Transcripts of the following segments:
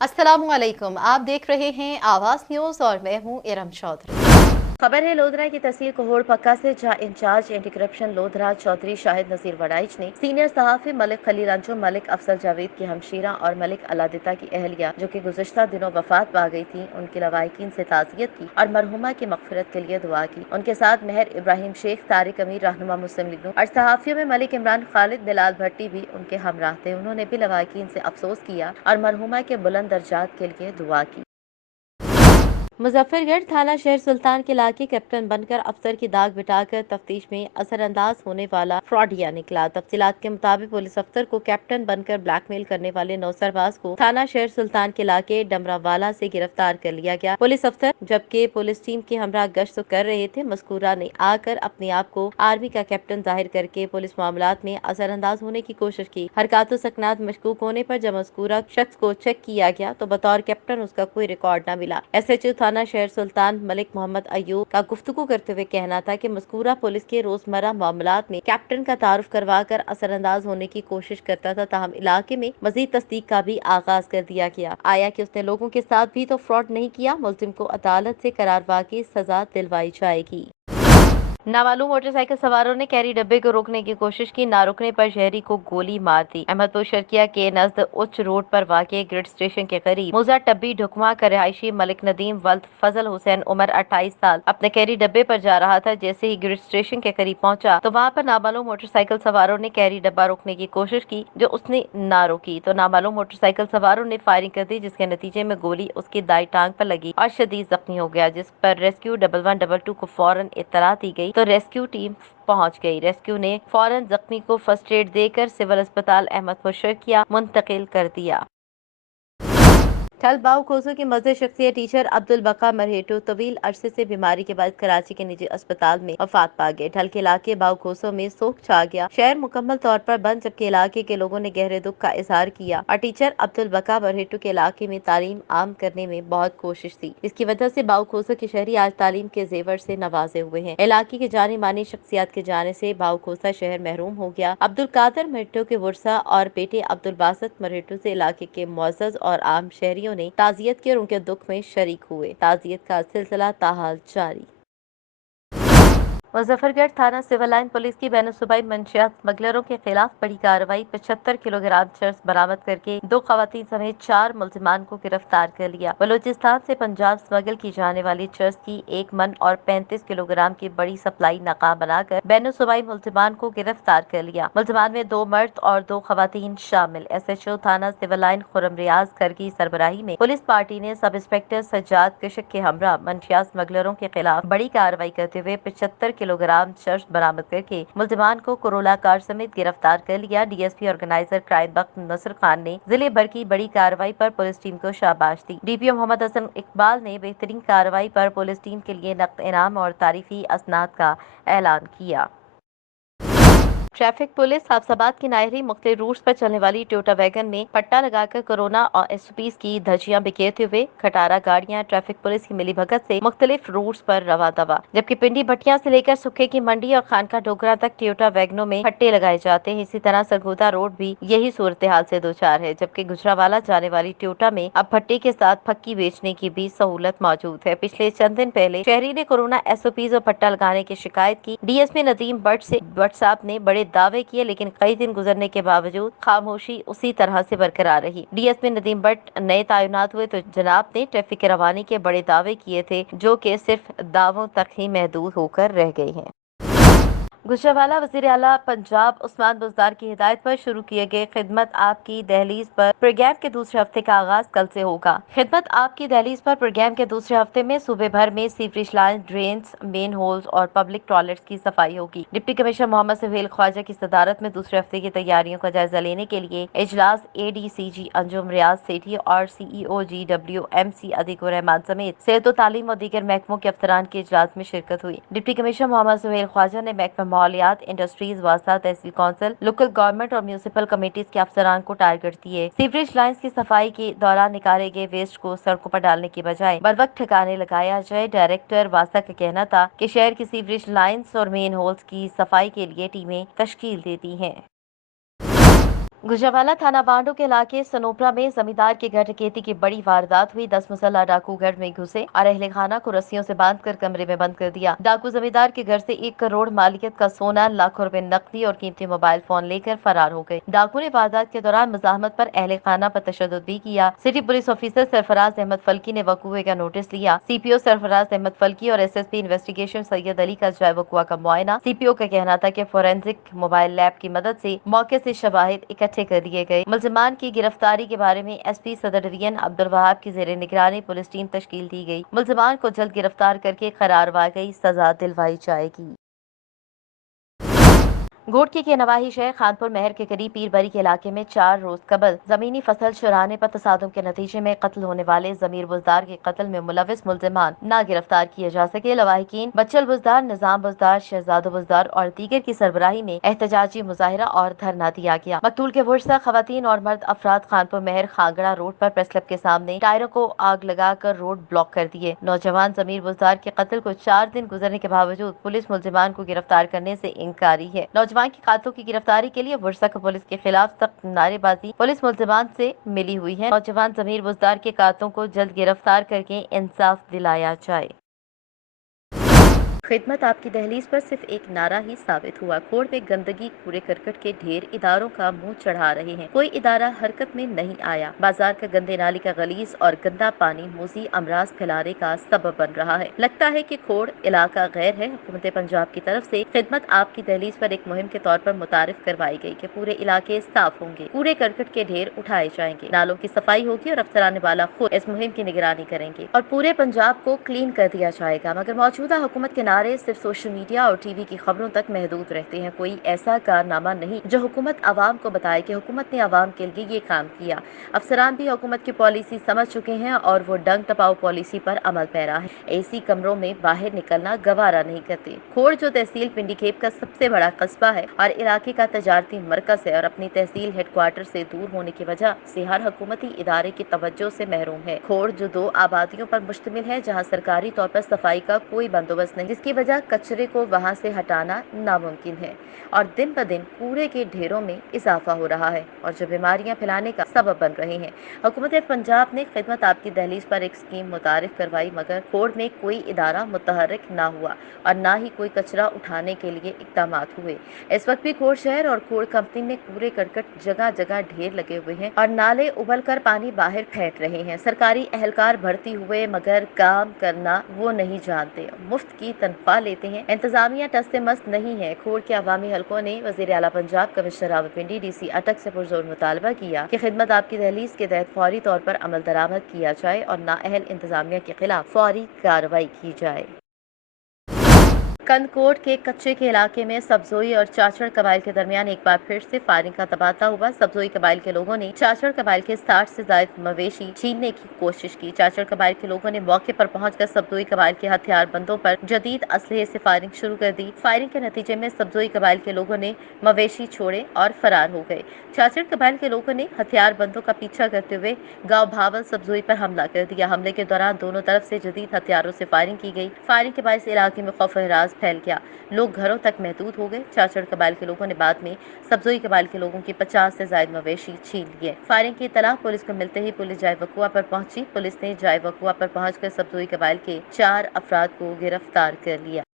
अस्सलामुअलैकुम। आप देख रहे हैं आवाज़ न्यूज़ और मैं हूं इरम चौधरी। खबर है लोधरा की तहसील कोहड़ पक्का से, जहां incharge anti corruption Lodhran Chaudhry Shahid Naseer Waraich ने सीनियर सहाफ़ी मलिक खलील अंजुम, मलिक अफसल जावेद की हमशीरा और मलिक अलादिता की अहलिया जो कि गुज़श्ता दिनों वफात पा गई थी, उनके लवाहिकीन से ताज़ियत की और मरहुमा की मग़फ़िरत के लिए दुआ की। उनके साथ मेहर इब्राहिम शेख, तारिक अमीर रहनुमा मुस्लिम लीग नून और सहाफ़ियों में मलिक इमरान खालिद, बिलाल भट्टी भी उनके हमराह थे। उन्होंने भी लवाहिकीन से अफसोस किया और मरहुमा के बुलंद दर्जात के लिए दुआ की। मुजफ्फरगढ़ थाना शहर सुल्तान के इलाके कैप्टन बनकर अफसर की दाग बिठाकर तफ्तीश में असरअंदाज होने वाला फ्रॉडिया निकला। तफसीलात के मुताबिक पुलिस अफसर को कैप्टन बनकर ब्लैकमेल करने वाले नौसरबाज को थाना शहर सुल्तान के इलाके डमरावाला से गिरफ्तार कर लिया गया। पुलिस अफसर जबकि पुलिस टीम के हमरा गश्त कर रहे थे, मस्कूरा ने आकर अपने आप को आर्मी का कैप्टन जाहिर करके पुलिस मामलात में असरअंदाज होने की कोशिश की। हरकत सकनात मशकूक होने पर जब मस्कूरा शख्स को चेक किया गया तो बतौर कैप्टन उसका कोई रिकॉर्ड न मिला। SHO थाना शहर सुल्तान मलिक मोहम्मद अयूब का गुफ्तगू करते हुए कहना था कि मज़कूरा पुलिस के रोजमर्रा मामलात में कैप्टन का तारुफ करवा कर असरअंदाज होने की कोशिश करता था। ताहम इलाके में मजीद तस्दीक का भी आगाज कर दिया गया। आया कि उसने लोगों के साथ भी तो फ्रॉड नहीं किया। मुल्जिम को अदालत से करारवा की सजा दिलवाई जाएगी। नामालूम मोटरसाइकिल सवारों ने कैरी डब्बे को रोकने की कोशिश की, ना रुकने पर शहरी को गोली मार दी। अहमदपुर शर्किया के नजद उच्च रोड पर वाक़े ग्रिड स्टेशन के करीब मुजा टब्बी ढुकमा का रहायशी मलिक नदीम वल्द फजल हुसैन उम्र 28 साल अपने कैरी डब्बे पर जा रहा था। जैसे ही ग्रिड स्टेशन के करीब पहुंचा तो वहां पर नामालूम मोटरसाइकिल सवारों ने कैरी डब्बा रोकने की कोशिश की, जो उसने ना रोकी तो नामालूम मोटरसाइकिल सवारों ने फायरिंग कर दी, जिसके नतीजे में गोली उसकी दाई टांग पर लगी और शदीद जख्मी हो गया, जिस पर रेस्क्यू 1112 को फौरन इत्तला दी गई तो रेस्क्यू टीम पहुंच गई। रेस्क्यू ने फौरन जख्मी को फर्स्ट एड देकर सिविल अस्पताल अहमदपुर शर्किया मुंतकिल कर दिया। ठल बाऊ खोसो की मजदूर शख्सियत टीचर अब्दुल बका मरहेटो तवील अरसे से बीमारी के बाद कराची के निजी अस्पताल में वफात पा गए। ठल के इलाके बाऊ खोसो में सोग छा गया। शहर मुकम्मल तौर पर बंद, जबकि इलाके के लोगों ने गहरे दुख का इजहार किया और टीचर अब्दुल बका मरहेटो के इलाके में तालीम आम करने में बहुत कोशिश थी। इसकी वजह से बाऊ खोसो के शहरी आज तालीम के जेवर से नवाजे हुए हैं। इलाके के जानी मानी शख्सियात के जाने से बाऊ खोसा शहर महरूम हो गया। अब्दुल कादर मरहेटो के वर्सा और बेटे अब्दुल बासत मरहेटो से इलाके के मुअज़्ज़ज़ और आम शहरियों ने ताज़ियत की और उनके दुख में शरीक हुए। ताज़ियत का सिलसिला ताहाल जारी। मुजफ्फरगढ़ थाना सिविल लाइन पुलिस की बैनुसूबाई मंशियात स्मगलरों के खिलाफ बड़ी कार्रवाई। 75 किलोग्राम चरस बरामद करके 2 खवातीन समेत 4 मुल्जिमान को गिरफ्तार कर लिया। बलूचिस्तान से पंजाब स्मगल की जाने वाली चरस की 1 मन और 35 किलोग्राम की बड़ी सप्लाई नाकाम बनाकर बैनुसूबाई मुल्जिमान को गिरफ्तार कर लिया। मुल्जिमान में 2 मर्द और 2 खवातीन शामिल। SHO थाना सिविल लाइन खुरम रियाज कर की सरबराही में पुलिस पार्टी ने सब इंस्पेक्टर सज्जाद कशक के हमरा मंशियात स्मगलरों के खिलाफ बड़ी कार्रवाई करते हुए 75 किलोग्राम चरस बरामद करके मुल्जिमान को कोरोला कार समेत गिरफ्तार कर लिया। DSP ऑर्गेनाइजर क्राइम बख्त नसर खान ने जिले भर की बड़ी कार्रवाई पर पुलिस टीम को शाबाश दी। DPO मोहम्मद हसन इकबाल ने बेहतरीन कार्रवाई पर पुलिस टीम के लिए नकद इनाम और तारीफी असनाद का ऐलान किया। ट्रैफिक पुलिस हाफसाबाद की नायरी मुख्तलिफ रूट्स पर चलने वाली टोयोटा वैगन में पट्टा लगाकर कोरोना और SOPs की धज्जियां बिखेरते हुए 18 गाड़ियां ट्रैफिक पुलिस की मिलीभगत से मुख्तलिफ रूट्स पर रवा दवा। जबकि पिंडी भटिया से लेकर सुखे की मंडी और खानका डोगरा तक टोयोटा वैगनों में पट्टे लगाए जाते हैं। इसी तरह सरगोदा रोड भी यही सूरत हाल से दो चार है। जबकि गुजरावाला जाने वाली टोयोटा में अब भट्टे के साथ फक्की बेचने की भी सहूलत मौजूद है। पिछले चंद दिन पहले शहरी ने कोरोना SOPs और पट्टा लगाने की शिकायत की। DSP नदीम भट्ट से साहब ने बड़े दावे किए, लेकिन कई दिन गुजरने के बावजूद खामोशी उसी तरह से बरकरार रही। DSP नदीम भट्ट नए तैनात हुए तो जनाब ने ट्रैफिक की रवानी के बड़े दावे किए थे, जो कि सिर्फ दावों तक ही महदूद होकर रह गए हैं। गुजरावाला वज़ीर आला पंजाब उस्मान बुज़दार की हिदायत पर शुरू किए गए खिदमत आपकी दहलीज पर प्रोग्राम के दूसरे हफ्ते का आगाज कल से होगा। खिदमत आपकी दहलीज पर प्रोग्राम के दूसरे हफ्ते में सूबे भर में sewerage line, drains, main holes और पब्लिक टॉयलेट्स की सफाई होगी। डिप्टी कमिश्नर मोहम्मद सुहेल ख्वाजा की सदारत में दूसरे हफ्ते की तैयारियों का जायजा लेने के लिए इजलास ADCG अंजुम रियाज सेठी और CEO GWMC अदीकुर रहमान समेत सेहत व तालीम और दीगर महकमों के अफसरान के इजलास में शिरकत हुई। डिप्टी कमिश्नर मोहम्मद सुहेल ख्वाजा ने महकमा माहौलियात, इंडस्ट्रीज, वासा, तहसील कौंसिल, लोकल गवर्नमेंट और म्यूनिसिपल कमेटीज के अफसरान को टारगेट दिए। सीवरेज लाइन्स की सफाई के दौरान निकाले गए वेस्ट को सड़कों पर डालने की बजाय बर वक्त ठिकाने लगाया जाए। डायरेक्टर वासा का कहना था कि शहर की सीवरेज लाइन्स और मेन होल्स की सफाई के लिए टीमें तश्कील देती हैं। गुजरावाला थाना बांडू के इलाके सनोपरा में जमींदार के घर डकैती की बड़ी वारदात हुई। 10 मुसल्ला डाकू घर में घुसे और अहले खाना को रस्सियों से बांधकर कमरे में बंद कर दिया। डाकू जमींदार के घर से 1 करोड़ मालियत का सोना, लाखों रुपए नकदी और कीमती मोबाइल फोन लेकर फरार हो गए। डाकू ने वारदात के दौरान मुजाहमत पर अहले खाना पर तशद्दुद भी किया। City police officer Sarfaraz Ahmed Falki ने वकूए का नोटिस लिया। सीपीओ सरफराज अहमद फल्की और एसएसपी इन्वेस्टिगेशन सैयद अली का जाए वकूआ का मुआयना। सीपीओ का कहना था कि फोरेंसिक मोबाइल लैब की मदद से मौके से शवाहिद इकट्ठे कर लिए गए। मुलजिमान की गिरफ्तारी के बारे में एसपी सदर डिवीजन अब्दुल वहाब की जेर निगरानी पुलिस टीम तश्कील दी गई। मुलजिमान को जल्द गिरफ्तार करके करारवाई सजा दिलवाई जाएगी। घोटकी के नवाही शहर खानपुर महर के करीब पीरबरी के इलाके में 4 रोज कबल जमीनी फसल चुराने पर तसादुम के नतीजे में कत्ल होने वाले जमीर बुजदार के कत्ल में मुलविस मुलजिमान ना गिरफ्तार किए जा सके। लवाहिकीन बच्चल बुजदार, निजाम बुजदार, शहजादो बुजदार और दीगर की सरबराही में एहतजाजी मुजाहिरा और धरना दिया गया। मकतूल के वर्षा खवातीन और मर्द अफराद खानपुर महर खागड़ा रोड पर प्रेस क्लब के सामने टायरों को आग लगाकर रोड ब्लॉक कर दिए। नौजवान जमीर बुजदार के कत्ल को 4 दिन गुजरने के बावजूद पुलिस मुलजिमान को गिरफ्तार करने से इंकारी है। नौजवान की कातलों की गिरफ्तारी के लिए वर्षा पुलिस के खिलाफ सख्त नारेबाजी पुलिस मुलजिमान से मिली हुई है। नौजवान जमीर बुजदार के कातलों को जल्द गिरफ्तार करके इंसाफ दिलाया जाए। खिदमत आपकी दहलीज पर सिर्फ एक नारा ही साबित हुआ। खोड़ में गंदगी, कूड़े करकट के ढेर इदारों का मुंह चढ़ा रहे हैं, कोई इदारा हरकत में नहीं आया। बाजार का गंदे नाली का गलीज और गंदा पानी मोजी अमराज फैलाने का सबब बन रहा है। लगता है कि खोड़ इलाका गैर है। हुकूमत पंजाब की तरफ से खिदमत आपकी दहलीज पर एक मुहिम के तौर पर मुतारिफ करवाई गई कि पूरे इलाके साफ होंगे, कूड़े करकट के ढेर उठाए जाएंगे, नालों की सफाई होगी और अफसरान वाला खुद इस मुहिम की निगरानी करेंगे और पूरे पंजाब को क्लीन कर दिया जाएगा। मगर मौजूदा हुकूमत के नारे सिर्फ सोशल मीडिया और टीवी की खबरों तक महदूद रहते हैं। कोई ऐसा कारनामा नहीं जो हुकूमत आवाम को बताए कि हुकूमत ने आवाम के लिए ये काम किया। अफसरान भी हुकूमत की पॉलिसी समझ चुके हैं और वो डंग टपाओ पॉलिसी पर अमल पैरा है। एसी कमरों में बाहर निकलना गवारा नहीं करते। खोड़ जो तहसील पिंडीखेप का सबसे बड़ा कस्बा है और इलाके का तजारती मरकज है और अपनी तहसील हेडक्वार्टर से दूर होने की वजह से हर हुकूमती इदारे की तवज्जो से महरूम है। खोड़ जो 2 आबादियों पर मुश्तमिल है जहाँ सरकारी तौर पर सफाई का कोई बंदोबस्त नहीं, जिसकी वजह कचरे को वहां से हटाना नामुमकिन है और दिन ब दिन कूड़े के ढेरों में इजाफा हो रहा है और जो बीमारियां फैलाने का सबब बन रहे हैं। हुकूमत पंजाब ने खिदमत आपकी दहलीज पर एक स्कीम मुतारिफ करवाई मगर खोड़ में कोई इदारा मुतहर्रिक ना हुआ और ना ही कोई कचरा उठाने के लिए इकदाम हुए। इस वक्त भी खोड़ शहर और खोड़ कंपनी में कूड़े करकट जगह जगह ढेर लगे हुए हैं और नाले उबल कर पानी बाहर फेंक रहे हैं। सरकारी एहलकार भर्ती हुए मगर काम करना वो नहीं जानते, मुफ्त की तनख्वाह लेते हैं। इंतजामिया टस से मस्त नहीं है। खोड़ के अवामी हलकों ने वजीर आला पंजाब कमिश्नर रावलपिंडी डीसी अटक से पुरजोर मुतालबा किया कि खिदमत आपकी दहलीज के तहत फौरी तौर पर अमल दरामद किया जाए और नाअहल इंतजामिया के खिलाफ फौरी कार्रवाई की जाए। कंदकोट के कच्चे के इलाके में सब्जोई और चाचड़ कबाइल के दरमियान एक बार फिर से फायरिंग का तबादला हुआ। सब्जोई कबाइल के लोगों ने चाचड़ कबाइल के 60 से ज्यादा मवेशी छीनने की कोशिश की। चाचड़ कबाइल के लोगों ने मौके पर पहुंचकर सब्जोई कबाइल के हथियारबंदों पर जदीद असलहे से फायरिंग शुरू कर दी। फायरिंग के नतीजे में सब्जोई कबाइल के लोगों ने मवेशी छोड़े और फरार हो गए। चाचड़ कबाइल के लोगों ने हथियारबंदों का पीछा करते हुए गांव भावल सब्जोई पर हमला कर दिया। हमले के दौरान दोनों तरफ से जदीद हथियारों से फायरिंग की गई। फायरिंग के बाद इलाके में खौफ हरास फैल गया, लोग घरों तक महदूद हो गए। चाचड़ कबाइल के लोगों ने बाद में सब्जोई कबाइल के लोगों की 50 से ज्यादा मवेशी छीन लिए। फायरिंग की इत्तला पुलिस को मिलते ही पुलिस जाए वकुआ पर पहुंची। पुलिस ने जाए वकुआ पर पहुंचकर सब्जोई कबाइल के 4 अफराद को गिरफ्तार कर लिया।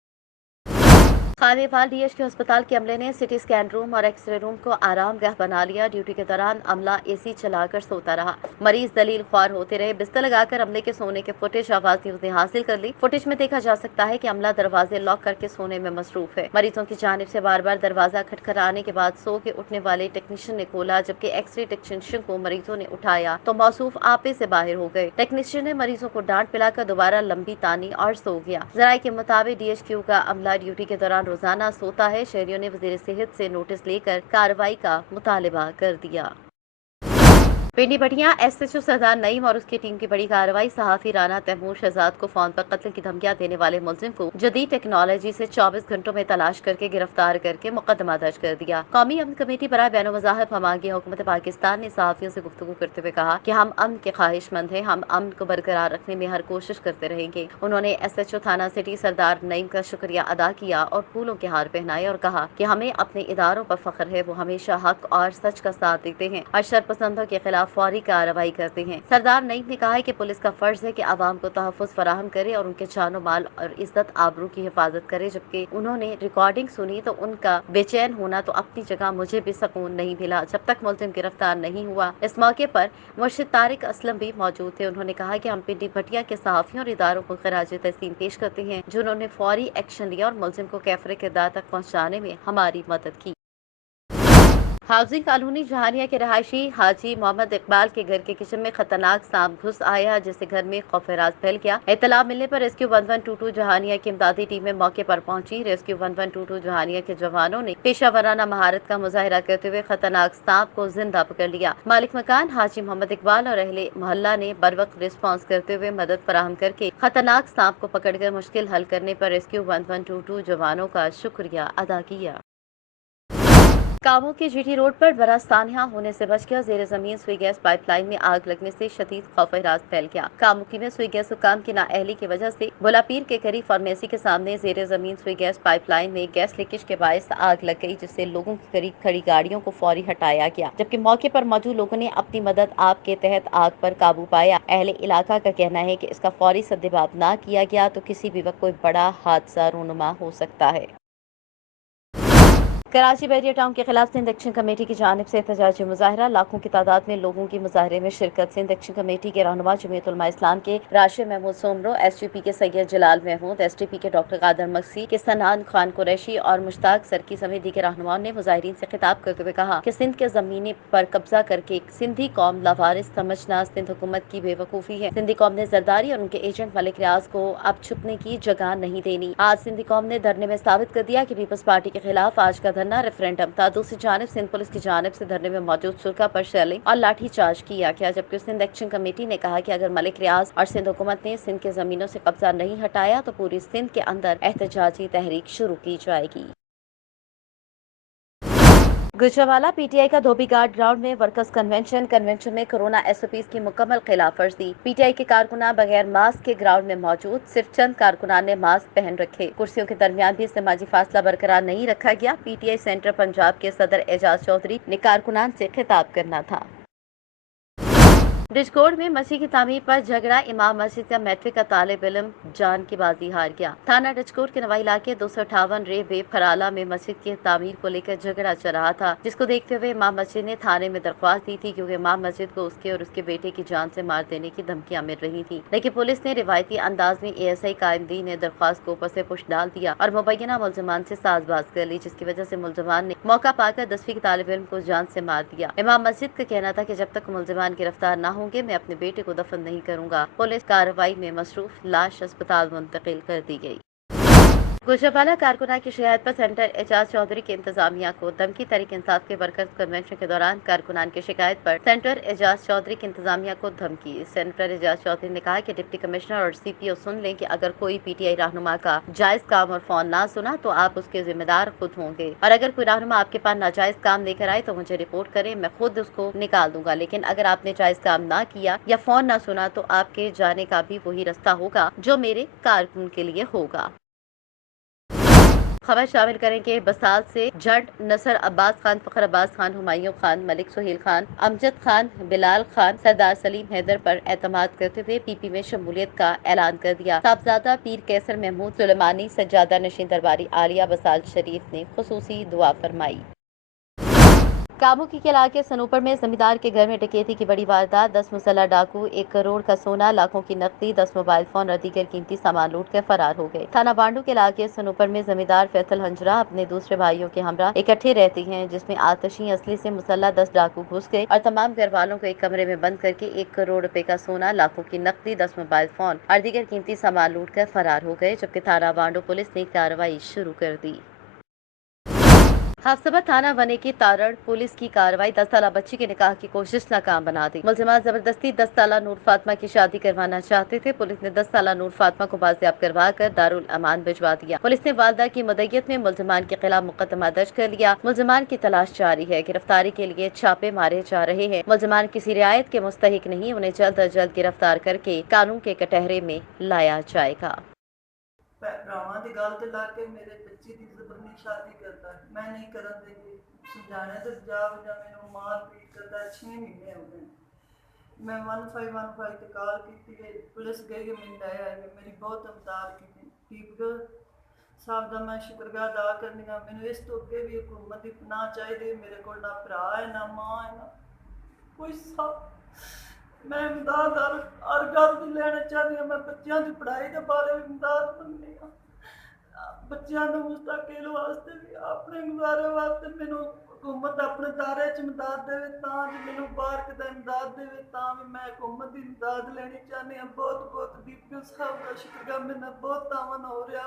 खानेवाल डीएचक्यू अस्पताल के अमले ने सिटी स्कैन रूम और एक्सरे रूम को आरामगाह बना लिया। ड्यूटी के दौरान अमला एसी चलाकर सोता रहा, मरीज दलील ख्वार होते रहे। बिस्तर लगाकर अमले के सोने के फुटेज आवाज न्यूज ने हासिल कर ली। फुटेज में देखा जा सकता है कि अमला दरवाजे लॉक करके सोने में मसरूफ है। मरीजों की जानिब से बार बार दरवाजा खटखटाने के बाद सो के उठने वाले टेक्नीशियन ने खोला, जबकि एक्सरे टेक्नीशियन को मरीजों ने उठाया तो मौसूफ आपे से बाहर हो गए। टेक्नीशियन ने मरीजों को डांट पिलाकर दोबारा लंबी तानी और सो गया। जराये के मुताबिक डीएचक्यू का अमला ड्यूटी के दौरान रोजाना सोता है। शहरियों ने वजीर सेहत से नोटिस लेकर कार्रवाई का मुतालबा कर दिया। पिंडी भटिया एसएचओ सरदार नईम और उसकी टीम की बड़ी कार्रवाई। सहाफी राना तैमूर शहजाद को फोन पर कत्ल की धमकियां देने वाले मुलजिम को जदीद टेक्नोलॉजी से 24 घंटों में तलाश करके गिरफ्तार करके मुकदमा दर्ज कर दिया। कौमी अमन कमेटी बराए बैन मज़ाहिब हमागी हुकूमत पाकिस्तान ने सहाफियों से गुफ्तगू करते हुए कहा कि हम अमन के ख्वाहिशमंद हैं, हम अमन को बरकरार रखने में हर कोशिश करते रहेंगे। उन्होंने एसएचओ थाना सिटी सरदार नईम का शुक्रिया अदा किया और फूलों के हार पहनाए और कहा कि हमें अपने इदारों पर फख्र है, वो हमेशा हक और सच का साथ देते हैं और शरपसंदों के खिलाफ फौरी कार्रवाई करते हैं। सरदार नईम ने कहा है कि पुलिस का फर्ज है कि आवाम को तहफ़्फ़ुज़ फराहम करे और उनके जानो माल और इज्जत आबरू की हिफाजत करे। जबकि उन्होंने रिकॉर्डिंग सुनी तो उनका बेचैन होना तो अपनी जगह, मुझे भी सुकून नहीं मिला जब तक मुलजिम गिरफ्तार नहीं हुआ। इस मौके पर मुर्शिद तारिक असलम भी मौजूद थे। उन्होंने कहा कि हम पिंडी भटिया के सहाफ़ियों और इदारों को खराज तहसीन पेश करते हैं जिन्होंने फौरी एक्शन लिया और मुलजिम को कैफरे किरदार तक पहुँचाने में हमारी मदद की। हाउसिंग कॉलोनी जहानिया के रहायशी हाजी मोहम्मद इकबाल के घर के किचन में खतरनाक सांप घुस आया, जिससे घर में खौफराज फैल गया। इत्तला मिलने पर रेस्क्यू 1122 जहानिया की इमदादी टीमें मौके पर पहुंची। रेस्क्यू 1122 जहानिया के जवानों ने पेशावराना महारत का मुजाहिरा करते हुए खतरनाक सांप को जिंदा पकड़ लिया। मालिक मकान हाजी मोहम्मद इकबाल और अहले मोहल्ला ने बरवक्त रिस्पॉन्स करते हुए मदद फराहम करके खतरनाक सांप को पकड़कर मुश्किल हल करने पर रेस्क्यू 1122 जवानों का शुक्रिया अदा किया। कामों के जीटी रोड पर बड़ा सान्हा होने से बच गया। जेर जमीन सुई गैस पाइपलाइन में आग लगने से शदीद खौफराज फैल गया। कामुकी में सुई गैस हुकाम की नाअहली की वजह से बुलापीर के करीब फार्मेसी के सामने जेर जमीन सुई गैस पाइपलाइन में गैस लीकेज के बायस आग लग गई, जिससे लोगों के करीब खड़ी गाड़ियों को फौरी हटाया गया। जबकि मौके पर मौजूद लोगों ने अपनी मदद आप के तहत आग पर काबू पाया। अहले इलाका का कहना है कि इसका फौरी सद्देबाब न किया गया तो किसी भी वक्त कोई बड़ा हादसा रूनुमा हो सकता है। कराची बैरियर टाउन के खिलाफ सिंध एक्शन कमेटी की जानिब से एहतजाजी मुजाहरा। लाखों की तादाद में लोगों की मुजाहरे में शिरकत। सिंध एक्शन कमेटी के रहनुमा जमीयत उलमा इस्लाम के राशिद महमूद सोमरो, एसटीपी के सैयद जलाल महमूद, एसटीपी के डॉक्टर कादर मक्सी के सनान खान कुरैशी और मुश्ताक सरकी समेत दीगर रहनुमाओं ने मुजाहिरीन से खिताब करते हुए कहा कि सिंध के जमीनी पर कब्जा करके सिंधी कौम लावारिस समझना सिंध हुकूमत की बेवकूफ़ी है। सिंधी कौम ने जरदारी और उनके एजेंट मलिक रियाज को अब छुपने की जगह नहीं देनी। आज सिंधी कौम ने धरने में साबित कर दिया कि पीपल्स पार्टी के खिलाफ आज का धरना रेफरेंडम था। दूसरी जानिब सिंध पुलिस की जानिब से धरने में मौजूद शुरा पर शेलिंग और लाठी चार्ज किया गया। जबकि सिंध एक्शन कमेटी ने कहा कि अगर मलिक रियाज और सिंध हुकूमत ने सिंध के जमीनों से कब्जा नहीं हटाया तो पूरी सिंध के अंदर एहतजाजी तहरीक शुरू की जाएगी। गुजरावाला पीटीआई का धोबी घाट ग्राउंड में वर्कर्स कन्वेंशन में कोरोना एसओपीज की मुकम्मल खिलाफवर्जी। पीटीआई के कारकुनान बगैर मास्क के ग्राउंड में मौजूद। सिर्फ चंद कारकुनान ने मास्क पहन रखे। कुर्सियों के दरमियान भी समाजी फासला बरकरार नहीं रखा गया। पीटीआई सेंटर पंजाब के सदर एजाज चौधरी ने कारकुनान से खिताब करना था। डिस्कोड में मस्जिद की तामीर पर झगड़ा। इमाम मस्जिद का मैट्रिक का तालिब इल्म जान की बाजी हार गया। थाना डिस्कोड के नवा इलाके 258 रे बेब खराला में मस्जिद की तामीर को लेकर झगड़ा चल रहा था, जिसको देखते हुए इमाम मस्जिद ने थाने में दरख्वास्त दी थी, क्योंकि इमाम मस्जिद को उसके और उसके बेटे की जान से मार देने की धमकियां मिल रही थी। लेकिन पुलिस ने रिवायती अंदाज में एएसआई कायमदीन ने दरख्वास्त को ऊपर से पुश डाल दिया और मुबैना मुलजमान से साजबाज कर ली, जिसकी वजह से मुलजमान ने मौका पाकर 10वीं के तालिब इल्म को जान से मार दिया। इमाम मस्जिद का कहना था कि जब तक मुलजमान गिरफ्तार न होंगे मैं अपने बेटे को दफन नहीं करूंगा। पुलिस कार्रवाई में मसरूफ लाश अस्पताल मुंतकिल कर दी गई। गुजरावाला कारकुना की शिकायत पर सेंटर एजाज चौधरी की इंतजामिया को धमकी। तहरीक इंसाफ के वर्कर्स कन्वेंशन के दौरान कारकुनान की शिकायत पर सेंटर एजाज चौधरी की इंतजामिया को धमकी। सेंटर एजाज चौधरी ने कहा कि डिप्टी कमिश्नर और सीपीओ सुन लें कि अगर कोई पीटीआई रहनुमा का जायज काम और फोन ना सुना तो आप उसके जिम्मेदार खुद होंगे, और अगर कोई रहनुमा आपके पास नाजायज काम लेकर आए तो मुझे रिपोर्ट करें, मैं खुद उसको निकाल दूंगा। लेकिन अगर आपने जायज काम ना किया या फोन ना सुना तो आपके जाने का भी वही रास्ता होगा जो मेरे कारकुन के लिए होगा। खबर शामिल करेंगे बसाल से जड नसर अब्बास खान, फखर अब्बास खान, हुमायूं खान, मलिक सुहेल खान, अमजद खान, बिलाल खान, सरदार सलीम हैदर पर एतमाद करते हुए पीपी में शमूलियत का ऐलान कर दिया। साहबजादा पीर कैसर महमूद सुलेमानी सज्जादा नशीन दरबारी आलिया बसाल शरीफ ने खुसूसी दुआ फरमाई। कामुकी के इलाके सनूपर में जमींदार के घर में डकैती की बड़ी वारदात। 10 मुसल्ला डाकू 1 करोड़ का सोना, लाखों की नकदी, 10 मोबाइल फोन और दीगर कीमती सामान लूट कर फरार हो गए। थाना बांडू के इलाके सनूपर में जमींदार फैसल हंजरा अपने दूसरे भाइयों के हमरा इकट्ठे रहते हैं, जिसमें आतशी असली से मुसल्ला 10 डाकू घुस गए और तमाम घर वालों को एक कमरे में बंद करके 1 करोड़ रुपए का सोना, लाखों की नकदी, 10 मोबाइल फोन और दीगर कीमती सामान लूट कर फरार हो गए। जबकि थाना बांडू पुलिस ने कार्रवाई शुरू कर दी। हाफसाबाद थाना बने की तारण पुलिस की कार्रवाई 10 साल बच्ची के निकाह की कोशिश नाकाम बना दी। मुलजिमान जबरदस्ती 10 साल नूर फातिमा की शादी करवाना चाहते थे। पुलिस ने 10 साल नूर फातिमा को बाजियाब करवा कर दारुल अमान भिजवा दिया। पुलिस ने वालदा की मदय्यत में मुलजिमान के खिलाफ मुकदमा दर्ज कर लिया। मुलजिमान की तलाश जारी है। गिरफ्तारी के लिए छापे मारे जा रहे हैं। मुलजिमान किसी रियायत के मुस्तहिक नहीं, उन्हें जल्द अज जल्द गिरफ्तार करके कानून के कटहरे में लाया जाएगा। ਭਰਾਵਾਂ ਦੀ ਗੱਲ ਤੇ ਲਾ ਕੇ ਮੇਰੇ ਬੱਚੀ ਦੀ ਜ਼ਬਰਨੀ ਸ਼ਾਦੀ ਕਰਦਾ ਮੈਂ ਨਹੀਂ ਕਰਨ ਦੇਗੀ ਸਮਝਾਣੇ ਤੇ ਜਾ ਮੈਨੂੰ ਮਾਰ ਪੀਟ ਕਰਦਾ 6 ਮਹੀਨੇ ਹੋ ਗਏ ਮੈਂ 1515 ਤੇ ਕਾਲ ਕੀਤੀ ਹੈ ਪੁਲਿਸ ਗਈ ਮੈਨੂੰ ਲੈ ਆਈ ਮੇਰੀ ਬਹੁਤ ਮਦਦ ਕੀਤੀ ਦੀਪਕ ਸਾਹਿਬ ਦਾ ਮੈਂ ਸ਼ੁਕਰਗੁਜ਼ਾਰ ਅਦਾ ਕਰਨੀ ਆ ਮੈਨੂੰ ਇਸ ਤੋਂ ਅੱਗੇ ਵੀ ਹਕੂਮਤ ਦੀ ਪਨਾਹ ਚਾਹੀਦੀ ਮੇਰੇ ਕੋਲ ਨਾ ਭਰਾ ਹੈ ਨਾ ਮਾਂ ਹੈ ਨਾ ਕੋਈ ਮੈਂ ਇਮਦਾਦ ਹਰ ਗੱਲ ਦੀ ਲੈਣਾ ਚਾਹੁੰਦੀ ਹਾਂ ਮੈਂ ਬੱਚਿਆਂ ਦੀ ਪੜ੍ਹਾਈ ਦੇ ਬਾਰੇ ਵੀ ਇਮਦਾਦ ਮੰਗਦੀ ਹਾਂ ਬੱਚਿਆਂ ਨੂੰ ਮੁਸਤਕਬਲ ਵਾਸਤੇ ਵੀ ਆਪਣੇ ਗੁਜ਼ਾਰੇ ਵਾਸਤੇ ਮੈਨੂੰ ਹਕੂਮਤ ਆਪਣੇ ਦਾਇਰੇ 'ਚ ਇਮਦਾਦ ਦੇਵੇ ਤਾਂ ਜੀ ਮੈਨੂੰ ਬਾਹਰ ਕਿਤੇ ਇਮਦਾਦ ਦੇਵੇ ਤਾਂ ਵੀ ਮੈਂ ਹਕੂਮਤ ਦੀ ਇਮਦਾਦ ਲੈਣੀ ਚਾਹੁੰਦੀ ਹਾਂ ਬਹੁਤ ਬਹੁਤ ਦੀਪਕ ਸਾਹਿਬ ਦਾ ਸ਼ੁਕਰੀਆ ਮੈਨੂੰ ਬਹੁਤ ਤਾवन हो रहा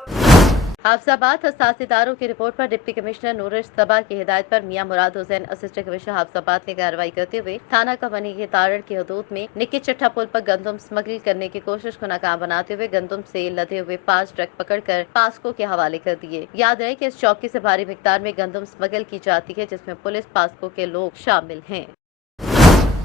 हाफसाबाद हसास इदारों की रिपोर्ट पर डिप्टी कमिश्नर नूर सबा की हिदायत पर मियां मुराद हुसैन असिस्टेंट कमिश्नर हाफसाबाद ने कार्रवाई करते हुए थाना कबनी के तारण की हदूद में निक्की चट्टा पुल पर गंदम स्मगलिंग करने की कोशिश को नाकाम बनाते हुए गंदम से लदे हुए 5 ट्रक पकड़कर पास्को के हवाले कर दिए। याद रहे कि इस चौकी से भारी मिकदार में गंदम स्मगल की जाती है, जिसमें पुलिस पास्को के लोग शामिल हैं।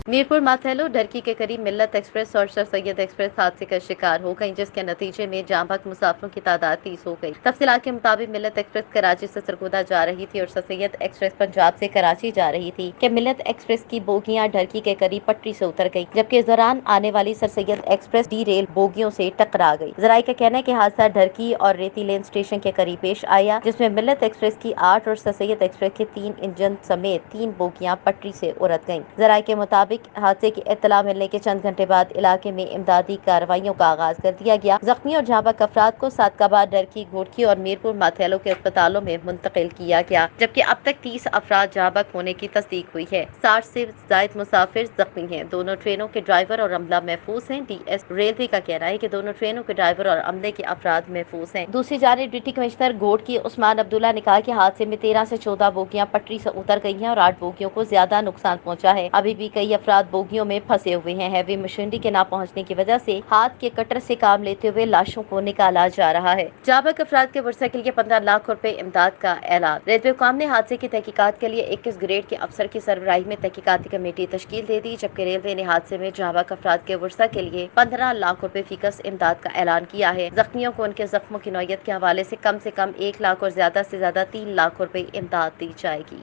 मीरपुर माथेलो ढरकी के करीब मिल्लत एक्सप्रेस और सर सैयद एक्सप्रेस हादसे का शिकार हो गई, जिसके नतीजे में जाँ बहक मुसाफिरों की तादाद 30 हो गई। तफसीलात के मुताबिक मिल्लत एक्सप्रेस कराची से सरगोदा जा रही थी और सर सैयद एक्सप्रेस पंजाब से कराची जा रही थी कि मिल्लत एक्सप्रेस की बोगियां ढरकी के करीब पटरी से उतर गई, जबकि इस दौरान आने वाली sir Syed express D rail बोगियों से टकरा गई। जराये का कहना है कि हादसा ढरकी और रेती लेन स्टेशन के करीब पेश आया, जिसमें मिल्लत एक्सप्रेस की 8 और सर सैयद एक्सप्रेस के 3 इंजन समेत 3 बोगियां पटरी से उलट गईं। जराये के मुताबिक हादसे की इत्तला मिलने के चंद घंटे बाद इलाके में इमदादी कार्रवाइयों का आगाज कर दिया गया। जख्मी और जाँ बहक अफराद को सादकाबाद, डरकी, घोटकी और मीरपुर माथेलो के अस्पतालों में मुंतकिल किया गया, जबकि अब तक 30 अफराद जाँ बहक होने की तस्दीक हुई है। 60 से ज्यादा मुसाफिर जख्मी हैं। दोनों ट्रेनों के ड्राइवर और अमला महफूज हैं। डीएस रेलवे का कहना है कि दोनों ट्रेनों के ड्राइवर और अमले के अफराद महफूज हैं। दूसरी जानिब डिप्टी कमिश्नर घोटकी उस्मान अब्दुल्ला ने कहा कि हादसे में 13 से 14 बोगियां पटरी से उतर गई हैं और 8 बोगियों को ज्यादा नुकसान पहुंचा है। अभी भी कई अफराद बोगियों में फंसे हुए हैं। हैवी मशीनरी के ना पहुंचने की वजह से हाथ के कटर से काम लेते हुए लाशों को निकाला जा रहा है। जाँ बहक अफराद के वर्षा के लिए 15 लाख रुपए इमदाद का ऐलान। रेलवे हुकाम ने हादसे की तहकीकात के लिए 21 ग्रेड के अफसर की सरबराही में तहकीकाती कमेटी तश्कील दे दी, जबकि रेलवे ने हादसे में जाँ बहक अफराद के वर्षा के लिए 15 लाख रुपए फीकस इमदाद का ऐलान किया है। जख्मियों को उनके जख्मों की नौयत के हवाले से कम 1 लाख और ज्यादा से ज्यादा 3 लाख रुपए इमदाद दी जाएगी।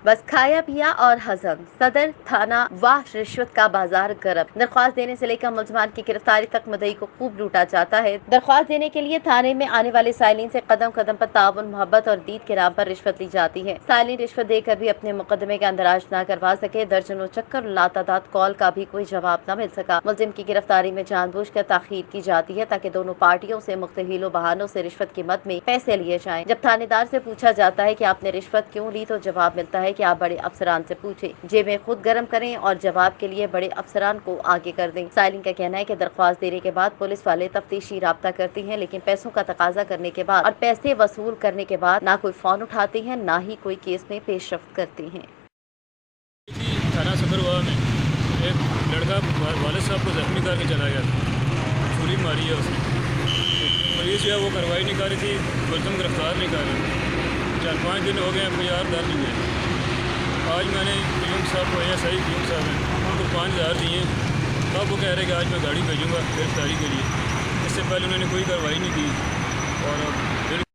बस खाया पिया और हजम। सदर थाना वाह रिश्वत का बाजार गर्म। दरख्वास्त देने से लेकर मुलजमान की गिरफ्तारी तक मुद्दई को खूब लूटा जाता है। दरख्वास्त देने के लिए थाने में आने वाले साइलिन से कदम कदम पर ताउन, मोहब्बत और दीद के नाम पर रिश्वत ली जाती है। साइलिन रिश्वत देकर भी अपने मुकदमे का अंदराज न करवा सके। दर्जनों चक्कर लातादाद कॉल का भी कोई जवाब न मिल सका। मुलजिम की गिरफ्तारी में जानबूझ कर ताखीर की जाती है ताकि दोनों पार्टियों से मुख्तलिफ बहानों से रिश्वत की मद में पैसे लिए जाएं। जब थानेदार से पूछा जाता है कि आपने रिश्वत क्यों ली, तो जवाब मिलता है कि आप बड़े अफसरान से पूछे, जेबें खुद गर्म करें और जवाब के लिए बड़े अफसरान को आगे कर दें। साइलिन का कहना है कि दरख्वास्त देने के बाद पुलिस वाले तफ्तीशी राब्ता करते हैं, लेकिन पैसों का तकाजा करने के बाद और पैसे वसूल करने के बाद ना कोई फोन उठाते हैं, ना ही कोई केस में पेशरफ्त करते हैं। थाना सदर हुआ में एक लड़का वालिद साहब को जख्मी करके चला गया था, छुरी मारी है उसने। पुलिस जो है वो कार्रवाई नहीं कर रही थी, मुलजिम गिरफ्तार नहीं कर रही। 4-5 दिन हो गए एफआईआर दर्ज हुए। आज मैंने क्यूम साहब को SI क्यूम साहब हैं उनको 5000 दिए। अब वो कह रहे कि आज मैं गाड़ी भेजूँगा गिरफ्तारी के लिए। इससे पहले उन्होंने कोई कार्रवाई नहीं की और अब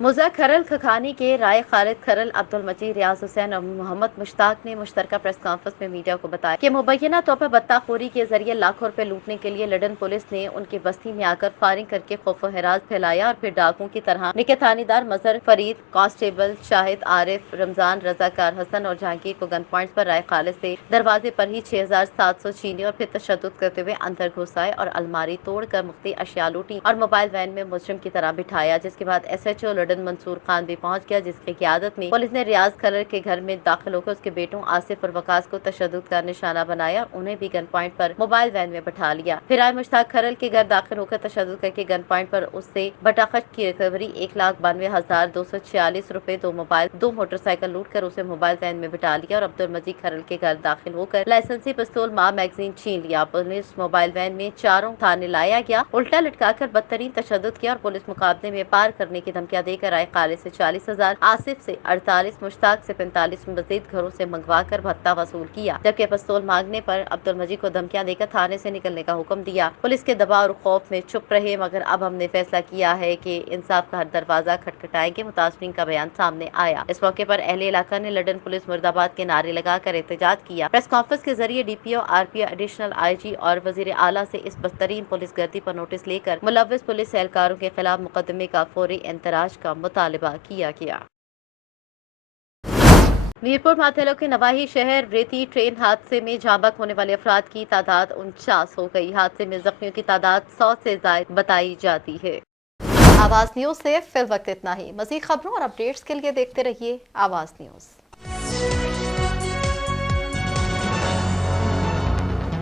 मुज़ा खरल खखानी के राय खालिद खरल, अब्दुल मजीद, रियाज हुसैन और मोहम्मद मुश्ताक ने मुश्तरका प्रेस कॉन्फ्रेंस में मीडिया को बताया कि मुबैना तौर पर बत्ताखोरी के जरिए लाखों रुपए लूटने के लिए लंदन पुलिस ने उनकी बस्ती में आकर फायरिंग करके खौफ व हिरास फैलाया और फिर डाकुओं की तरह निके थानेदार मजहर फरीद, कांस्टेबल शाहिद, आरिफ, रमजान, रजाकार हसन और जहांगीर को गन पॉइंट पर राय खालिद से दरवाजे पर ही 6700 छीने और फिर तशद्दुद करते हुए अंदर घुस आए और अलमारी तोड़कर मुख्तलिफ अशिया लूटी और मोबाइल वैन में मुजरिम की तरह बिठाया, जिसके बाद SHO लंदन मंसूर खान भी पहुंच गया, जिसकी क़ियादत में पुलिस ने रियाज खरल के घर में दाखिल होकर उसके बेटों आसिफ और वकास को तशद्दुद का निशाना बनाया और उन्हें भी गन पॉइंट पर मोबाइल वैन में बैठा लिया। फिर राय मुश्ताक खरल के घर दाखिल होकर तशद्दुद करके गन पॉइंट पर उससे बटाखत की रिकवरी 1,92,246 रुपए, 2 मोबाइल, 2 मोटरसाइकिल लूट कर उसे मोबाइल वैन में बिठा लिया और अब्दुल मजीद खरल के घर दाखिल होकर लाइसेंसी पिस्तौल मार मैगजीन छीन लिया। पुलिस मोबाइल वैन में चारों थाने लाया गया, उल्टा लटकाकर बदतरीन तशद्दुद किया और पुलिस मुकाबले में पार करने की धमकियां देकर राय खालिद से 40,000, आसिफ से 48, मुश्ताक से 45 मजीद घरों से मंगवा कर भत्ता वसूल किया, जबकि पिस्तौल मांगने पर अब्दुल मजीद को धमकियां देकर थाने से निकलने का हुक्म दिया। पुलिस के दबाव और खौफ में चुप रहे, मगर अब हमने फैसला किया है कि इंसाफ का हर दरवाजा खटखटाएंगे, मुतासरीन का बयान सामने आया। इस मौके पर अहले इलाका ने लंदन पुलिस मुर्दाबाद के नारे लगाकर एहतजाज किया। प्रेस कॉन्फ्रेंस के जरिए DPO, RPO, एडिशनल IG और वजीर आला से इस बदतरीन पुलिस गर्दी पर नोटिस लेकर मुलव्विस पुलिस एहलकारों के खिलाफ मुकदमे का फौरी इंतराज का मुतालबा किया गया। मीरपुर माथेलो के नवाही शहर रेती ट्रेन हादसे में जांबक होने वाले अफराद की तादाद 49 हो गई। हादसे में जख्मियों की तादाद 100 से ज्यादा बताई जाती है। आवाज न्यूज से फिल वक्त इतना ही। मजीद खबरों और अपडेट्स के लिए देखते रहिए आवाज न्यूज।